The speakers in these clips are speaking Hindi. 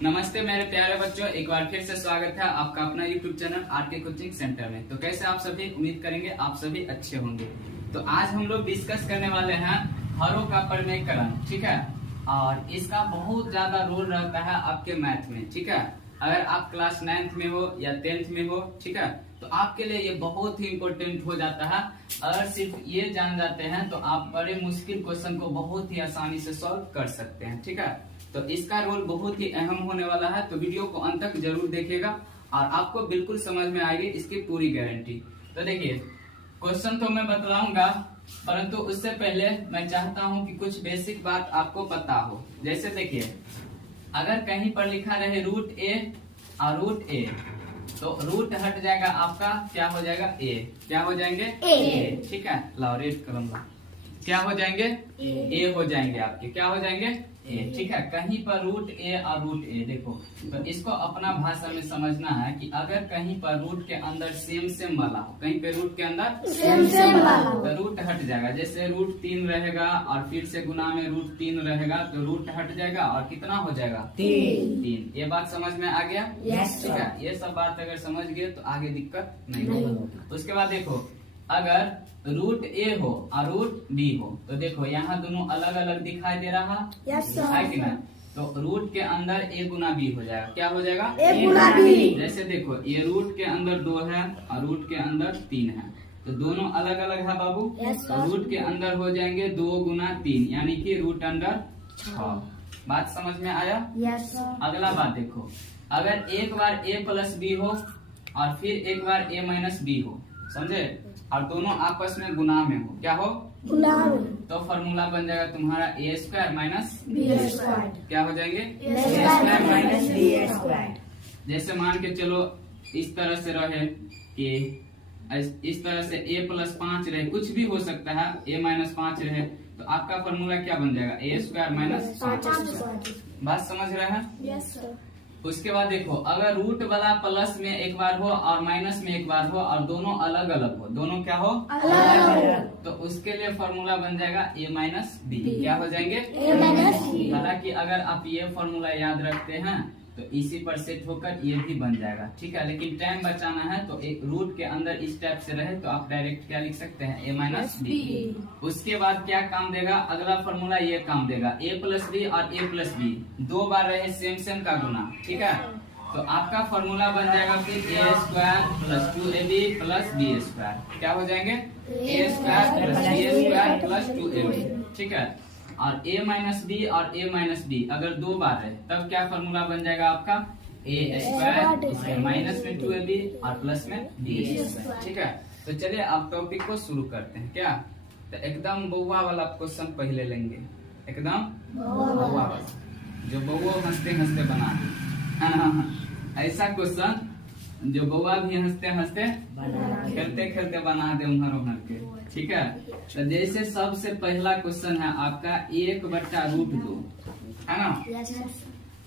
नमस्ते मेरे प्यारे बच्चों, एक बार फिर से स्वागत है आपका अपना YouTube channel RK coaching centre में। तो कैसे आप सभी, उम्मीद करेंगे आप सभी अच्छे होंगे। तो आज हम लोग डिस्कस करने वाले हैं हरों का परिमेयकरण, ठीक है। और इसका बहुत ज्यादा रोल रहता है आपके मैथ में, ठीक है। अगर आप क्लास 9th में हो या 10th में हो, ठीक है, तो आपके लिए ये बहुत ही इम्पोर्टेंट हो जाता है। अगर सिर्फ ये जान जाते हैं तो आप बड़े मुश्किल क्वेश्चन को बहुत ही आसानी से सॉल्व कर सकते हैं, ठीक है। तो इसका रोल बहुत ही अहम होने वाला है, तो वीडियो को अंत तक जरूर देखिएगा और आपको बिल्कुल समझ में आएगी, इसकी पूरी गारंटी। तो देखिए, क्वेश्चन तो मैं बतलाऊंगा, परंतु उससे पहले मैं चाहता हूं कि कुछ बेसिक बात आपको पता हो। जैसे देखिए, अगर कहीं पर लिखा रहे रूट ए और रूट ए, तो रूट हट जाएगा आपका, क्या हो जाएगा ए, क्या हो जाएंगे ए, ठीक है। लाओ रेड कलम ला, क्या हो जाएंगे ए हो जाएंगे आपके, क्या हो जाएंगे ए, ठीक है। कहीं पर रूट ए और रूट ए, देखो तो इसको अपना भाषा में समझना है कि अगर कहीं पर रूट के अंदर सेम वाला हो, कहीं पे रूट के अंदर सेम वाला हो, तो रूट हट जाएगा। जैसे रूट 3 रहेगा और फिर से गुना में रूट 3 रहेगा, तो रूट हट जाएगा और कितना हो जाएगा 3। ये बात समझ में आ गया? ठीक है। ये सब बात अगर समझ गए तो आगे दिक्कत नहीं होगा। उसके बाद देखो, अगर रूट ए हो और रूट बी हो, तो देखो यहाँ दोनों अलग अलग दिखाई दे रहा है कि नहीं? तो रूट के अंदर ए गुना बी हो जाएगा, क्या हो जाएगा ए गुना बी। जैसे देखो, ये रूट के अंदर 2 है और रूट के अंदर 3 है, तो दोनों अलग अलग है बाबू। तो रूट के अंदर हो जाएंगे 2 गुना 3, यानी कि रूट अंडर 6। बात समझ में आया? अगला बात देखो, अगर एक बार ए प्लस बी हो और फिर एक बार ए माइनस बी हो, समझे, और दोनों आपस में गुना में हो, क्या हो गुना में, तो फॉर्मूला बन जाएगा तुम्हारा ए स्क्वायर माइनस बी स्क्वायर, क्या हो जाएंगे A square minus B square. जैसे मान के चलो इस तरह से रहे कि इस तरह से a प्लस 5 रहे, कुछ भी हो सकता है, a माइनस 5 रहे, तो आपका फॉर्मूला क्या बन जाएगा ए स्क्वायर माइनस 5। बात समझ रहे हैं? Yes sir. उसके बाद देखो, अगर रूट वाला प्लस में एक बार हो और माइनस में एक बार हो और दोनों अलग अलग हो, दोनों क्या हो अलग, तो उसके लिए फॉर्मूला बन जाएगा ए माइनस बी, क्या हो जाएंगे ए माइनस बी। हालांकि अगर आप ये फॉर्मूला याद रखते हैं तो इसी पर सेट होकर ये भी बन जाएगा, ठीक है। लेकिन टाइम बचाना है तो एक रूट के अंदर इस टाइप से रहे तो आप डायरेक्ट क्या लिख सकते हैं ए माइनस बी। उसके बाद क्या काम देगा, अगला फॉर्मूला ये काम देगा, ए प्लस बी और ए प्लस बी 2 बार रहे सेम का गुना, ठीक है। तो आपका फॉर्मूला बन जाएगा फिर A square plus 2ab plus B square, क्या हो जाएंगे A square plus B square plus 2ab, ठीक है। और a माइनस बी और a माइनस बी अगर 2 बार है तब क्या फॉर्मूला बन जाएगा आपका ए स्क्वायर, इसके माइनस में 2ab और प्लस में b स्क्वायर, ठीक है। तो चलिए आप टॉपिक को शुरू करते हैं। क्या, तो एकदम बउआ वाला क्वेश्चन पहले लेंगे, एकदम बउआ वाला, जो बउआ हंसते हंसते बना दे। ऐसा क्वेश्चन जो बउआ भी हंसते हंसते खेलते खेलते बना दे उम्र उम्र के, ठीक है। तो जैसे सबसे पहला क्वेश्चन है आपका 1/√2, है ना।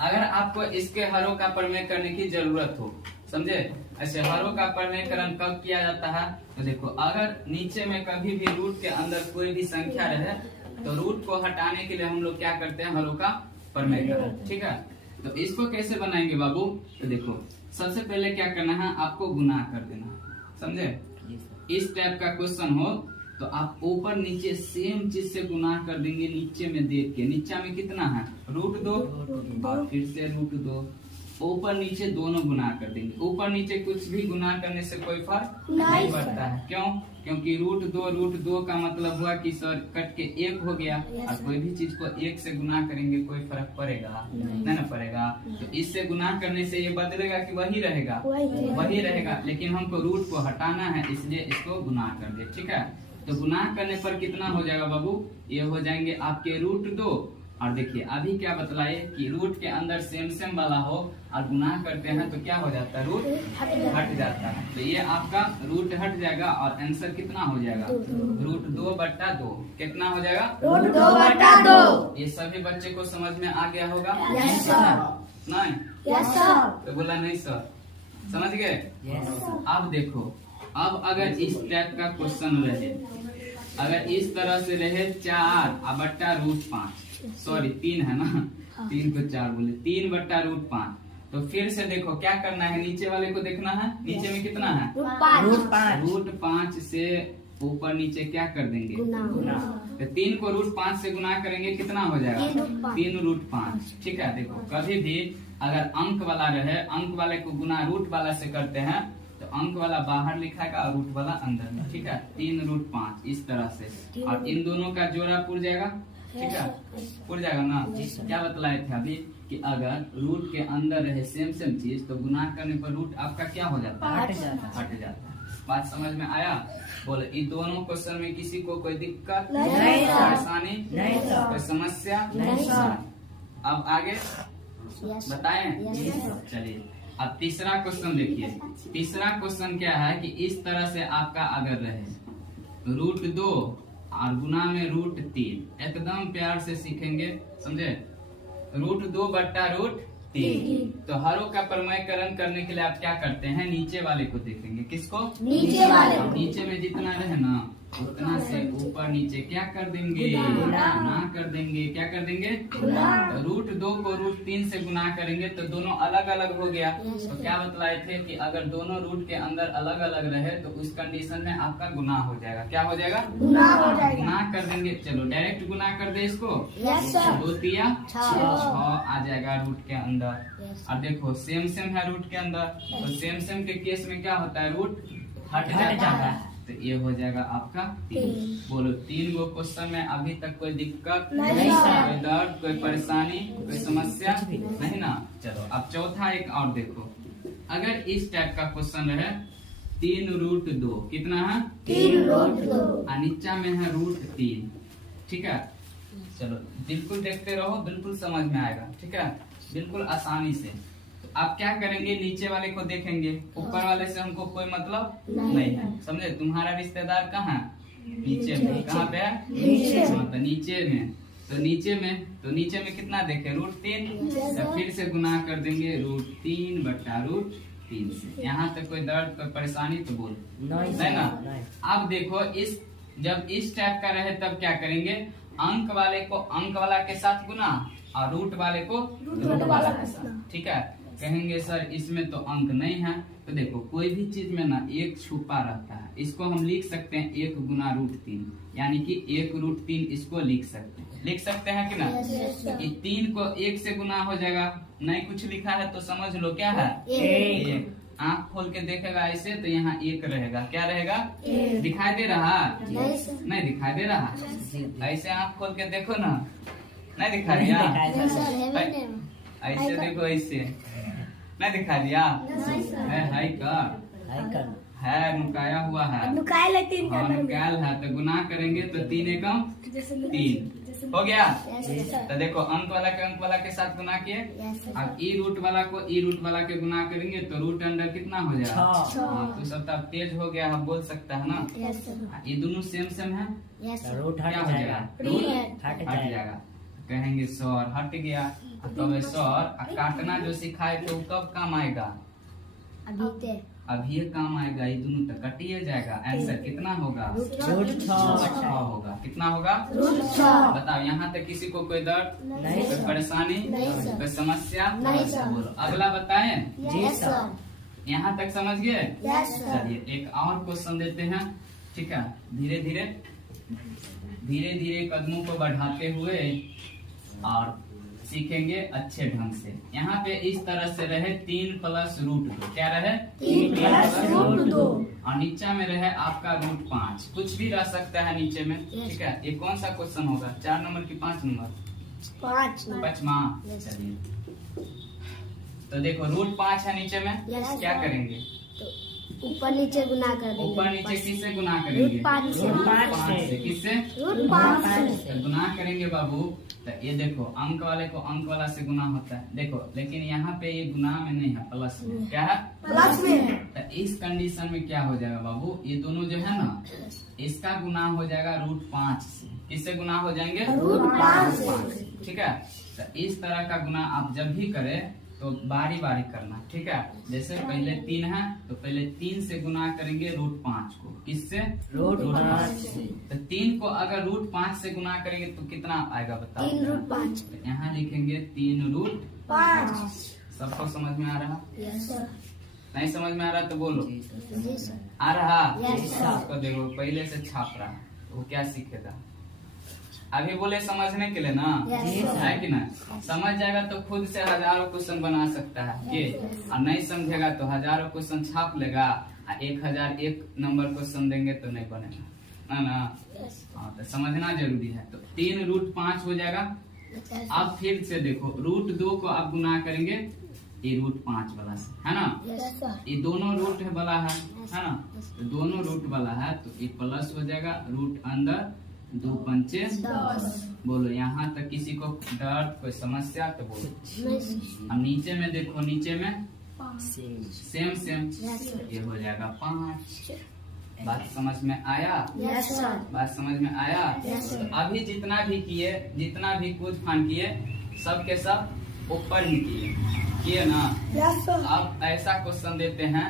अगर आपको इसके हरों का परिमेय करने की जरूरत हो, समझे, ऐसे हरों का परिमेयकरण कब किया जाता है, तो देखो, अगर नीचे में कभी भी रूट के अंदर कोई भी संख्या रहे तो रूट को हटाने के लिए हम लोग क्या करते हैं, हरों का परिमेयकरण, ठीक है। तो इसको कैसे बनाएंगे बाबू, तो देखो सबसे पहले क्या करना है, आपको गुना कर देना, समझे। इस टाइप का क्वेश्चन हो तो आप ऊपर नीचे सेम चीज से गुना कर देंगे, नीचे में देख के, नीचे में कितना है √2 और फिर से √2, ऊपर नीचे दोनों गुना कर देंगे। ऊपर नीचे कुछ भी गुना करने से कोई फर्क नहीं पड़ता है, क्यों? क्योंकि √2 का मतलब हुआ कि सर कट के 1 हो गया, और कोई भी चीज को 1 से गुना करेंगे कोई फर्क पड़ेगा नहीं ना पड़ेगा। तो इससे गुना करने से ये बदलेगा कि वही रहेगा, लेकिन हमको रूट को हटाना है, इसलिए इसको गुना कर दे, ठीक है। तो गुना करने पर कितना हो जाएगा बाबू, ये हो जाएंगे आपके √2। और देखिए अभी क्या बतलाए कि रूट के अंदर सेम वाला हो और गुना करते हैं तो क्या हो जाता है, रूट हट जाता है। तो ये आपका रूट हट जाएगा और आंसर कितना हो जाएगा √2/2, कितना हो जाएगा √2/2। ये सभी बच्चे को समझ में आ गया होगा? नहीं? तो बोला नहीं सर, समझ गए? अब देखो, अब अगर इस टाइप का क्वेश्चन रहे, अगर इस तरह से रहे 4/√5, सॉरी 3 है ना, 3 को 4 बोले, 3/√5। तो फिर से देखो क्या करना है, नीचे वाले को देखना है, नीचे में कितना है √5 से ऊपर नीचे क्या कर देंगे तो 3 को √5 से गुना करेंगे, कितना हो जाएगा 3√5। ठीक है, देखो कभी भी अगर अंक वाला रहे, अंक वाले को गुना रूट वाला से करते हैं तो अंक वाला बाहर लिखाएगा और रूट वाला अंदर में। ठीक है, 3√5 इस तरह से, और इन दोनों का जोड़ा पुर जाएगा। ठीक है, पुर जाएगा ना। क्या बतलाए थे अभी कि अगर रूट के अंदर रहे सेम चीज तो गुना करने पर रूट आपका क्या हो जाता है, हट जाता है। बात समझ में आया? बोले इन दोनों क्वेश्चन में किसी को कोई दिक्कत नहीं, परेशानी नहीं, कोई समस्या नहीं। अब आगे बताएं? चलिए अब तीसरा क्वेश्चन देखिए। तीसरा क्वेश्चन क्या है कि इस तरह से आपका अगर रहे √2 और गुना में √3, एकदम प्यार से सीखेंगे, समझे? √2/√3। तो हरों का प्रमेयकरण करने के लिए आप क्या करते हैं, नीचे वाले को देखेंगे। किसको? नीचे वाले। नीचे में जितना रहे ना उतना से ऊपर नीचे क्या कर देंगे, गुना कर देंगे। क्या कर देंगे? तो √2 को √3 से गुना करेंगे तो दोनों अलग अलग हो गया। तो क्या बतलाए थे कि अगर दोनों रूट के अंदर अलग अलग रहे तो उस कंडीशन में आपका गुना हो जाएगा। क्या हो जाएगा? गुना कर देंगे। चलो डायरेक्ट गुना कर दे इसको। 2 तिया 6 आ जाएगा रूट के अंदर। और देखो सेम है रूट के अंदर, तो सेम के केस में क्या होता है, रूट हट जाता है। तो ये हो जाएगा आपका 3। बोलो 3 गो क्वेश्चन में अभी तक कोई दिक्कत नहीं, कोई दर्द, कोई परेशानी, कोई समस्या नहीं ना। चलो अब चौथा एक और देखो। अगर इस टाइप का क्वेश्चन रहे 3√2, कितना है 3√2, और नीचा में है √3। ठीक है, चलो बिल्कुल देखते रहो, बिल्कुल समझ में आएगा। ठीक है, बिल्कुल आसानी से। आप क्या करेंगे, नीचे वाले को देखेंगे, ऊपर वाले से हमको कोई मतलब नहीं है। समझे? तुम्हारा रिश्तेदार कहाँ है? नीचे में। कहाँ पे है? तो नीचे में। तो नीचे में कितना देखे, √3। तो फिर से गुना कर देंगे √3/√3 से। यहाँ तक कोई दर्द, कोई परेशानी तो बोल नहीं ना। अब देखो जब इस टाइप का रहे तब क्या करेंगे, अंक वाले को अंक वाला के साथ गुना और रूट वाले को रूट वाला के साथ। ठीक है, कहेंगे सर इसमें तो अंक नहीं है। तो देखो कोई भी चीज में ना एक छुपा रहता है। इसको हम लिख सकते हैं 1 गुना √3, यानी कि 1√3 इसको लिख सकते हैं कि ना। तो 3 को 1 से गुना हो जाएगा। नहीं कुछ लिखा है तो समझ लो क्या है, 1। आँख खोल के देखेगा ऐसे तो यहाँ 1 रहेगा। क्या रहेगा? दिखाई दे रहा? नहीं दिखाई दे रहा। ऐसे आँख खोल के देखो ना, नहीं दिखाई दिया? ऐसे देखो, ऐसे नहीं दिखा दिया? है नुकाया हुआ है, नुकायल है। तो गुना करेंगे तो 3 एकम 3 हो गया। तो देखो अंक वाला के साथ गुना किए। अब ई रूट वाला को ई रूट वाला के गुना करेंगे तो रूट अंडर कितना हो जाएगा? तो सब तब तेज हो गया, हम बोल सकता है ना। ये दोनों सेम है, रूट क्या हो जाएगा? रूट हट जाएगा। कहेंगे सर हट गया। तो सर काटना जो सिखाए थे वो कब काम आएगा? अभी काम आएगा। ये दोनों तो कटिए जाएगा। आंसर कितना होगा? √6 होगा। कितना होगा? बताओ यहाँ तक किसी को कोई दर्द, कोई परेशानी, कोई समस्या? बोलो अगला बताएं। जी सर। यहाँ तक समझ गए? चलिए एक और क्वेश्चन देते हैं। ठीक है, धीरे धीरे कदमों को बढ़ाते हुए और सीखेंगे अच्छे ढंग से। यहाँ पे इस तरह से रहे 3 + √2। क्या रहे? 3 + √2। और नीचा में रहे आपका √5। कुछ भी रह सकता है नीचे में। ठीक है, ये कौन सा क्वेश्चन होगा, 4 नंबर की 5 नंबर? 5वां। चलिए तो देखो √5 है नीचे में। क्या करेंगे? ऊपर नीचे गुना कर देंगे। ऊपर नीचे किससे गुना करेंगे? √5 से। किससे? √5 से गुना करेंगे बाबू। तो ये देखो अंक वाले को अंक वाला से गुना होता है। देखो लेकिन यहाँ पे ये गुना में नहीं है, प्लस में। क्या है? प्लस में है। तो इस कंडीशन में क्या हो जाएगा बाबू, ये दोनों जो है ना इसका गुना हो जाएगा √5 से। किससे गुना हो जाएंगे? √5 से। ठीक है, तो इस तरह का गुना आप जब भी करें तो बारी बारी करना, ठीक है। जैसे पहले 3 है तो पहले 3 से गुना करेंगे √5 को, किससे? √5 से। तो 3 को अगर √5 से गुना करेंगे तो कितना आएगा बताओ? 3√5। तो यहाँ लिखेंगे 3√5। सबको समझ में आ रहा? Yes sir. नहीं समझ में आ रहा तो बोलो। जी सर। आ रहा? Yes sir. इसको देखो पहले से छाप रहा है, तो वो क्या सीखेगा? अभी बोले समझने के लिए ना, Yes, sir. है कि ना? समझ जाएगा तो खुद से हजारों क्वेश्चन बना सकता है ये, और नहीं समझेगा तो हजारों क्वेश्चन छाप लेगा, 1001 नंबर क्वेश्चन देंगे तो नहीं बनेगा, है ना? हाँ, तो समझना जरूरी है। तो 3√5 हो जाएगा। अब फिर से देखो √2 को आप गुना करेंगे ये √5 वाला से, है ना? Yes sir. ये दोनों रूट वाला है ना? तो दोनों रूट वाला है तो ये प्लस हो जाएगा, रूट अंदर 2 पंचे 10। बोलो यहाँ तक किसी को दर्द कोई समस्या तो बोलो। अब नीचे में देखो, नीचे में सेम ये हो जाएगा 5। बात समझ में आया? Yes sir. बात समझ में आया? Yes, sir. तो अभी जितना भी किए, जितना भी कूद फान किए, सब के सब ऊपर ही किए ना? Yes sir. अब ऐसा क्वेश्चन देते हैं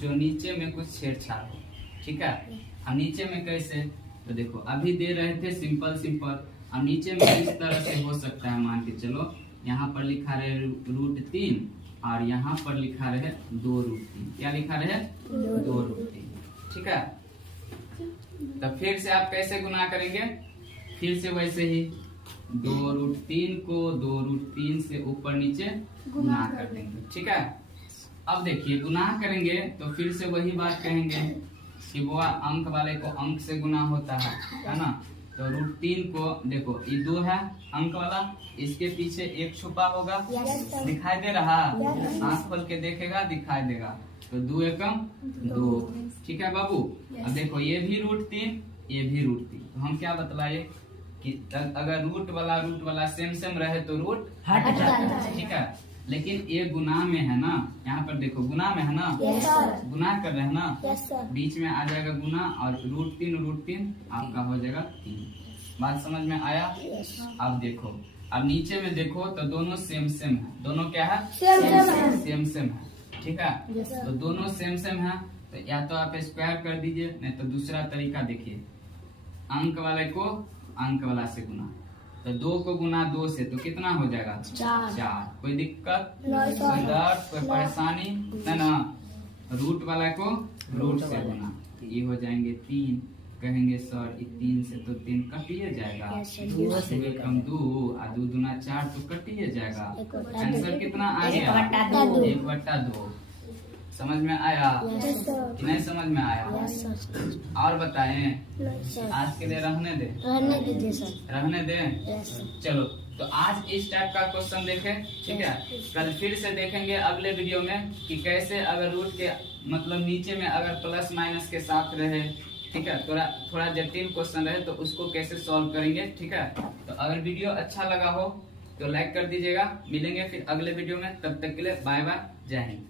जो नीचे में कुछ छेड़छाड़ हो, ठीक है। अब नीचे में कैसे? तो देखो अभी दे रहे थे सिंपल। अब नीचे में इस तरह से हो सकता है, मान के चलो यहाँ पर लिखा रहे √3 और यहाँ पर लिखा रहे 2√3। क्या लिखा रहे? 2√3, ठीक है। तो फिर से आप कैसे गुना करेंगे? फिर से वैसे ही 2√3 को 2√3 से ऊपर नीचे गुना कर देंगे, ठीक है। अब देखिए गुना करेंगे तो फिर से वही बात कहेंगे कि वो अंक वाले को अंक से गुना होता है ना? तो √3 को देखो ये 2 है अंक वाला, इसके पीछे 1 छुपा होगा, दिखाई दे रहा? आंख खोल के देखेगा, दिखाई देगा। तो 2 एकम 2, ठीक है बाबू। अब देखो ये भी √3, ये भी √3। तो हम क्या बतलाए कि अगर रूट वाला सेम रहे तो रूट हट जाता है, ठीक है। लेकिन ये गुना में है ना, यहाँ पर देखो गुना में है ना, गुना कर रहे हैं ना, बीच में आ जाएगा गुना और √3 आपका हो जाएगा 3। बात समझ में आया? अब देखो, अब नीचे में देखो तो दोनों सेम है। दोनों क्या है? सेम है, ठीक है। तो दोनों सेम है तो या तो आप स्क्वायर कर दीजिए, नहीं तो दूसरा तरीका देखिए, अंक वाले को अंक वाला से गुना। तो 2 को गुना 2 से तो कितना हो जाएगा? 4। कोई दिक्कत, कोई दर्द, कोई परेशानी है ना? रूट वाला को रूट से गुना, ये हो जाएंगे 3। कहेंगे सर ये 3 से तो 3 कटिए जाएगा, 2 एकम 2 और 2 दूना 4 तो कटिए जाएगा। आंसर कितना आ गया? 1/2। समझ में आया कि नहीं समझ में आया? और बताएं? आज के लिए रहने दे। चलो तो आज इस टाइप का क्वेश्चन देखें, ठीक है। कल फिर से देखेंगे अगले वीडियो में कि कैसे अगर रूट के मतलब नीचे में अगर प्लस माइनस के साथ रहे, ठीक है, थोड़ा जटिल क्वेश्चन रहे तो उसको कैसे सॉल्व करेंगे, ठीक है। तो अगर वीडियो अच्छा लगा हो तो लाइक कर दीजिएगा। मिलेंगे फिर अगले वीडियो में, तब तक के लिए बाय बाय, जय हिंद।